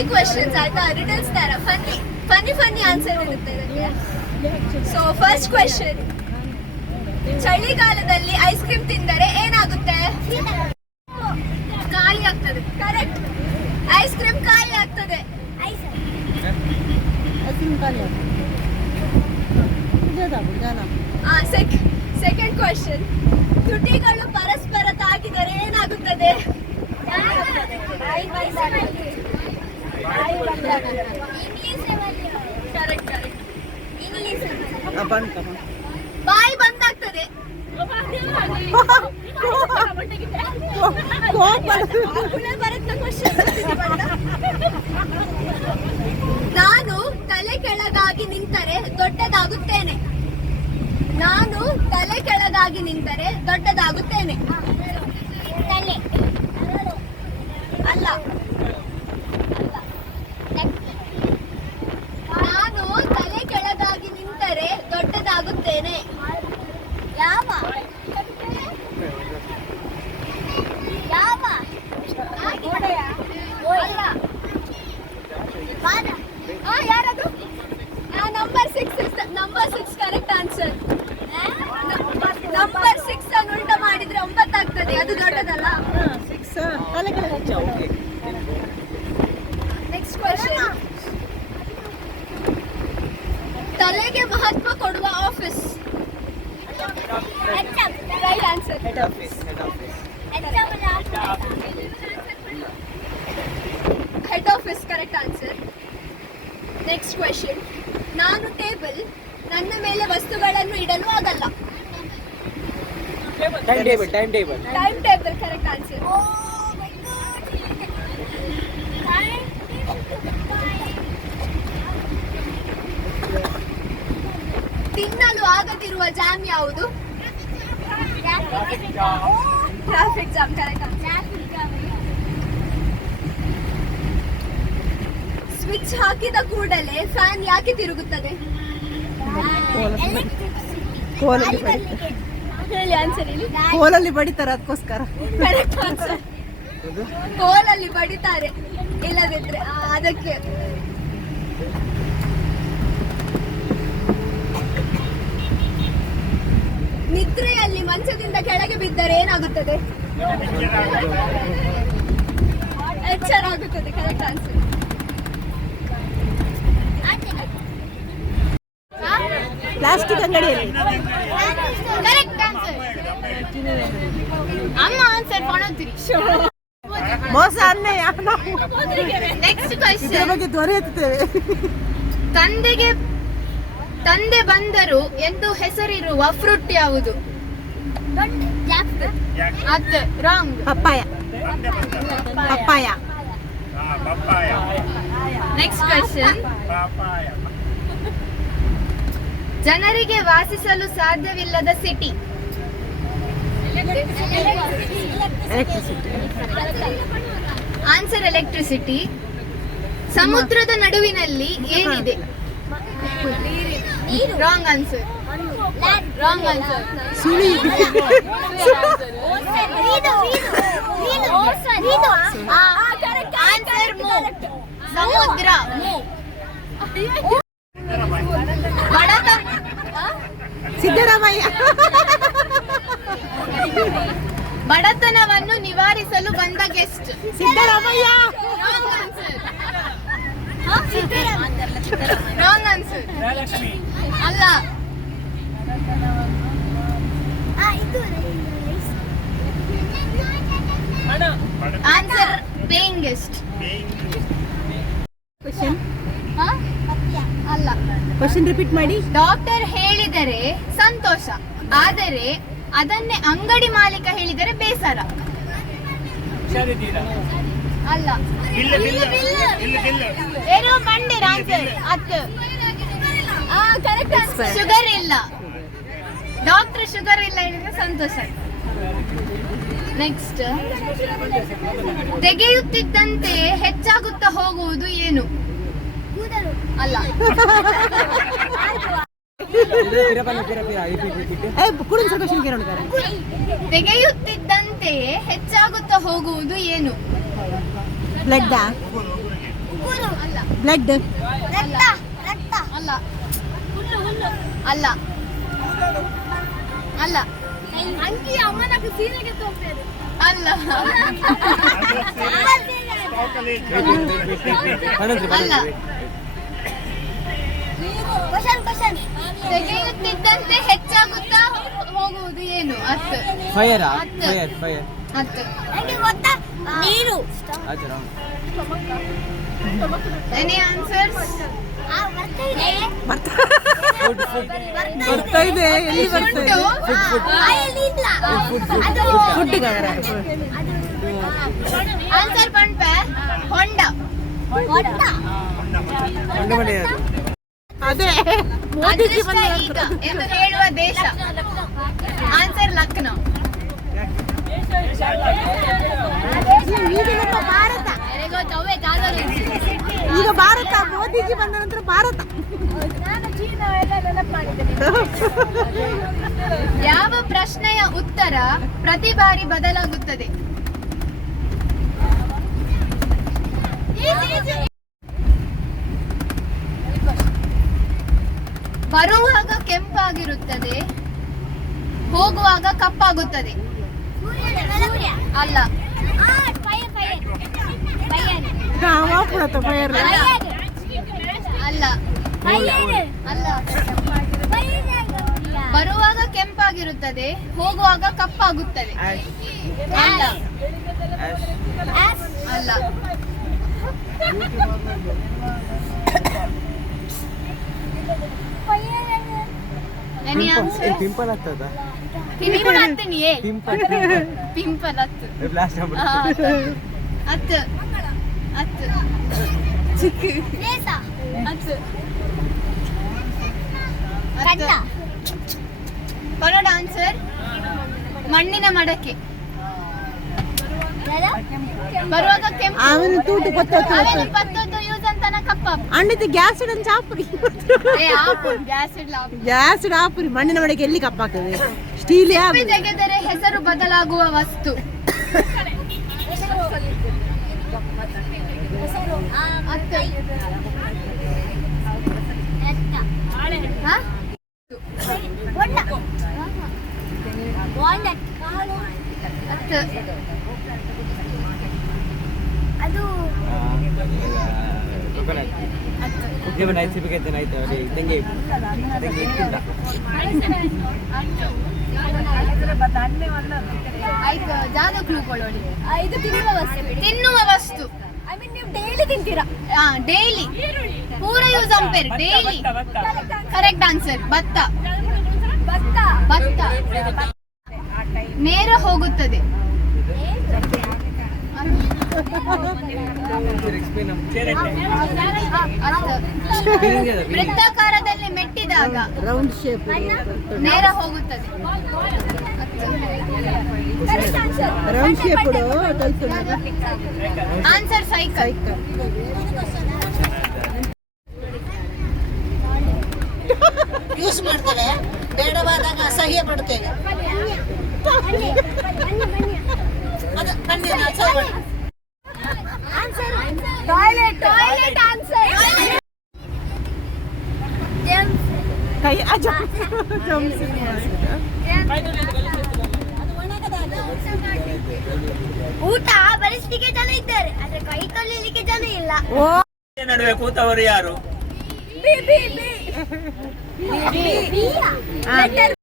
Funny questions ಆಯ್ತಾ returns ತರ funny funny funny answer ಇರುತ್ತೆ ಇದಕ್ಕೆ. ಸೊ ಫಸ್ಟ್ ಕ್ವೆಶನ್ ಚಳಿಗಾಲದಲ್ಲಿ ಐಸ್ ಕ್ರೀಮ್ ತಿಂದರೆ ಏನಾಗುತ್ತೆ? ಖಾಲಿ ಆಗ್ತದೆ. ಕರೆಕ್ಟ್ ಐಸ್ ಕ್ರೀಮ್ ಖಾಲಿ ಆಗ್ತದೆ. ಸೆಕೆಂಡ್ ಕ್ವೆಶನ್ ತುಟಿಗಳು ಪರಸ್ಪರ ತಾಕಿದರೆ ಏನಾಗುತ್ತದೆ? ಬಾಯಿ ಬಂದಾಗ್ತದೆ. ನಾನು ತಲೆ ಕೆಳಗಾಗಿ ನಿಂತರೆ ದೊಡ್ಡದಾಗುತ್ತೇನೆ ನಾನು ತಲೆ ಕೆಳಗಾಗಿ ನಿಂತರೆ ದೊಡ್ಡದಾಗುತ್ತೇನೆ ತಲೆ ಅಲ್ಲ ಅಲ್ಲ. ನಾನು ತಲೆ ಕೆಳಗಾಗಿ ನಿಂತರೆ ದೊಡ್ಡದಾಗುತ್ತೇನೆ ಯಾವ ಯಾವ ಅಲ್ಲ. ಆ, ಯಾರದು number six number six correct answer number six ಅನ್ನು ಉಲ್ಟ ಮಾಡಿದ್ರೆ ಒಂಬತ್ತಾಗ್ತದೆ ಅದು ದೊಡ್ಡದಲ್ಲ? ನೆಕ್ಸ್ಟ್ ಕ್ವೆಶನ್ ತಲೆಗೆ ಮಹತ್ವ ಕೊಡುವ office right answer head office correct answer next question ನಾನು ಟೇಬಲ್ ನನ್ನ ಮೇಲೆ ವಸ್ತುಗಳನ್ನು ಇಡಲು ಆಗಲ್ಲ. Time table time table time table correct answer ತಿನ್ನಲು ಆಗದಿರುವ ಜಾಮ್ ಯಾವುದು? ಟ್ರಾಫಿಕ್ ಜಾಮ್ ಕರೆಕ್ಟ್ ಸ್ವಿಚ್ ಹಾಕಿದ ಕೂಡಲೇ ಫ್ಯಾನ್ ಯಾಕೆ ತಿರುಗುತ್ತದೆ? ಹೇಳಿ ಆನ್ಸರ್ ಹೇಳಿ. ಕೋಲಲ್ಲಿ ಬಡಿತಾರೆ ಅದಕ್ಕೋಸ್ಕರ. ಕರೆಕ್ಟ್ ಆನ್ಸರ್ ಕೋಲಲ್ಲಿ ಬಡಿತಾರೆ. ಇಲ್ಲದಿದ್ರೆ ಆ, ಅದಕ್ಕೆ. ನಿದ್ರೆಯಲ್ಲಿ ಮಂಚದಿಂದ ಕೆಳಗೆ ಬಿದ್ದರೆ ಏನಾಗುತ್ತದೆ? ಎಚ್ಚರ ಆಗುತ್ತದೆ ಕರೆಕ್ಟ್ ಆನ್ಸರ್ ಪ್ಲಾಸ್ಟಿಕ್ ಅಂಗಡಿಯಲ್ಲಿ ಅಮ್ಮ ಆನ್ಸರ್ ಕೊಣೋತಿರಿ ಮೋಸ ಅನ್ನಯ್ಯ ನೆಕ್ಸ್ಟ್ ಕ್ವೆಶ್ಚನ್ ಬಗ್ಗೆ ದೊರೆಯುತ್ತೇವೆ ತಂದೆಗೆ ತಂದೆ ಬಂದರು ಎಂದು ಹೆಸರಿರುವ ಫ್ರೂಟ್ ಯಾವುದು? ಅದ್ wrong papaya. Papaya. Next question ಜನರಿಗೆ ವಾಸಿಸಲು ಸಾಧ್ಯವಿಲ್ಲದ ಸಿಟಿ ಆನ್ಸರ್ ಎಲೆಕ್ಟ್ರಿಸಿಟಿ ಸಮುದ್ರದ ನಡುವಿನಲ್ಲಿ ಏನಿದೆ ರಾಂಗ್ ಆನ್ಸರ್ ರಾಂಗ್ ಆನ್ಸರ್ ಸುಳಿ ಆನ್ಸರ್ ಸಮುದ್ರ? ಸಿದ್ದರಾಮಯ್ಯ ನಿವಾರಿಸಲು ಬಂದ guest Siddaramaiah! Wrong answer wrong answer ಅಲ್ಲ. ಆನ್ಸರ್ ಪೇಯಿಂಗ್ ಗೆಸ್ಟ್ ಕ್ವಶನ್ ಅಲ್ಲ ಕ್ವಶನ್ ರಿಪೀಟ್ ಮಾಡಿ. ಡಾಕ್ಟರ್ ಹೇಳಿದರೆ ಸಂತೋಷ. ಆದರೆ ಅದನ್ನೇ ಅಂಗಡಿ ಮಾಲೀಕ ಹೇಳಿದರೆ ಬೇಸರ. ಅಲ್ಲ. ಏನೋ ಬಂದಿರ ಆನ್ಸರ್ ಹತ್ತು. ಶುಗರ್ ಇಲ್ಲ. ಡಾಕ್ಟರ್ ಶುಗರ್ ಇಲ್ಲ ಹೇಳಿದ್ರೆ ಸಂತೋಷ. ನೆಕ್ಸ್ಟ್ ತೆಗೆಯುತ್ತಿದ್ದಂತೆ ಹೆಚ್ಚಾಗುತ್ತಾ ಹೋಗುವುದು ಏನು? ಅಲ್ಲ. ಏ ತೆಗೆಯುತ್ತಿದ್ದಂತೆಯೇ ಹೆಚ್ಚಾಗುತ್ತಾ ಹೋಗುವುದು ಏನು? ಬ್ಲಡ್ ಅಲ್ಲ. ಬ್ಲಡ್ ರಕ್ತ ರಕ್ತ. ಅಲ್ಲ. ಹುಲ್ಲು ಹುಲ್ಲು ಅಲ್ಲ. ಅಲ್ಲ. ಅಂಕಿ ಅಮ್ಮನ ಸೀರೆಗೆ ತೋರ್ತೇನೆ ಅಲ್ಲ. ಅಲ್ಲ. ತೆಗೆಯುತ್ತಿದ್ದಂತೆ ಹೆಚ್ಚಾಗುತ್ತಾ ಹೋಗುವುದು ಏನು? ಅತ್ತು ಫೈರ್ ಹತ್ತು. ಫೈರ್ ಫೈರ್ ಅತ್ತು ನೀರು. ಅದು ಎನಿ ಆನ್ಸರ್ಸ್ ಬರ್ತಾ ಇದೆ. ಎಲ್ಲಿ ಬರ್ತಾ ಇದೆ? ಫುಡ್ ಆನ್ಸರ್ ಪಂಪ ಹೊಂಡ ಒಂದು ಮನೆ ಅದು ಮೋದಿಜಿ ಬಂದ ಎಂದು ಹೇಳುವ ದೇಶ. ಆನ್ಸರ್ ಲಕ್ನೋ ಭಾರತ. ಈಗ ಭಾರತ ಮೋದಿಜಿ ಬಂದ ನಂತರ ಭಾರತ. ಯಾವ ಪ್ರಶ್ನೆಯ ಉತ್ತರ ಪ್ರತಿ ಬಾರಿ ಬದಲಾಗುತ್ತದೆ? ಬರುವಾಗ ಕೆಂಪಾಗಿರುತ್ತದೆ. ಹೋಗುವಾಗ ಕಪ್ಪಾಗುತ್ತದೆ. ಅಲ್ಲ. ಅಲ್ಲ. ಅಲ್ಲ. ಬರುವಾಗ ಕೆಂಪಾಗಿರುತ್ತದೆ ಹೋಗುವಾಗ ಕಪ್ಪಾಗುತ್ತದೆ. ಅಲ್ಲ. ಅಲ್ಲ. Any answers? ಪಿಂಪಲ್ ಆಗ್ತದ ಪಿಂಪಲ್ ಏ ಪಿಂಪಲ್ ಪಿಂಪಲ್ ಹತ್ತು ಬ್ಲಾಸ್ಟ್ ಆ, ಹತ್ತು ಹತ್ತು ಹತ್ತು ಹತ್ತು ಹತ್ತು. ಕನ್ನಡ ಆನ್ಸರ್ ಮಣ್ಣಿನ ಮಡಕೆ ಬರುವಾಗ ಕೆಂಪು ಆಮೇಲೆ ತೂಟು ಅಣ್ಣಿತ ಗ್ಯಾಸ್ ಇಡನ್ ಚಾಪುರಿ. ಏ ಆಪು ಗ್ಯಾಸ್ ಇಡ ಆಪುರಿ ಮಣ್ಣಿನ ಒಳಗೆ ಎಲ್ಲಿ ಕಪ್ಪಾಗ್ತದೆ? ಸ್ಟೀಲ್ ತೆಗೆದರೆ ಹೆಸರು ಬದಲಾಗುವ ವಸ್ತು. ಅದು ಕೊಕೊನಟ್ ಕುಕ್ಕಿನ ಐಸ್ ಬೇಕೈತೆ ಆಯ್ತು ಅವ್ರಿ ತಂಗಿ ತಂಗಿ ಇಟ್ಟಿಲ್ಲ. ಆಯ್ತು ಜಾಗ ಕ್ಲೂ ಕೊಡೋಡಿ ಇದು ತಿನ್ನುವ ವಸ್ತು. ತಿನ್ನುವ ವಸ್ತು. ಐ ಮೀನ್ ನೀವು ಡೈಲಿ ತಿಂತೀರಾ? ಹಾ ಡೈಲಿ ಪೂರ ಯೂಸ್ ಅಂಪೇರ್ ಡೈಲಿ ಕರೆಕ್ಟ್ ಆನ್ಸರ್ ಭತ್ತ. ಭತ್ತ. ಭತ್ತ. ನೇರ ಹೋಗುತ್ತದೆ. ವೃತ್ತಾಕಾರದಲ್ಲಿ ಮೆಟ್ಟಿದಾಗ ರೌಂಡ್ ಶೇಪ್ ನೇರ ಹೋಗುತ್ತದೆ. Round shape answer cycle use ಮಾಡ್ತೇವೆ. ಬೇಡವಾದಾಗ ಅಸಹ್ಯ ಪಡ್ತೇವೆ ಟಾಯ್ಲೆಟ್ ಟಾಯ್ಲೆಟ್ ಆನ್ಸರ್ ಕೈ. ಊಟ ಬರಿಸಲಿಕ್ಕೆ ಜನ ಇದ್ದಾರೆ ಆದ್ರೆ ಕೈ ತೊಳಿಲಿಕ್ಕೆ ಜನ ಇಲ್ಲ. ಓ. ನಡುವೆ ಕೂತವರು ಯಾರು? B B B. B letter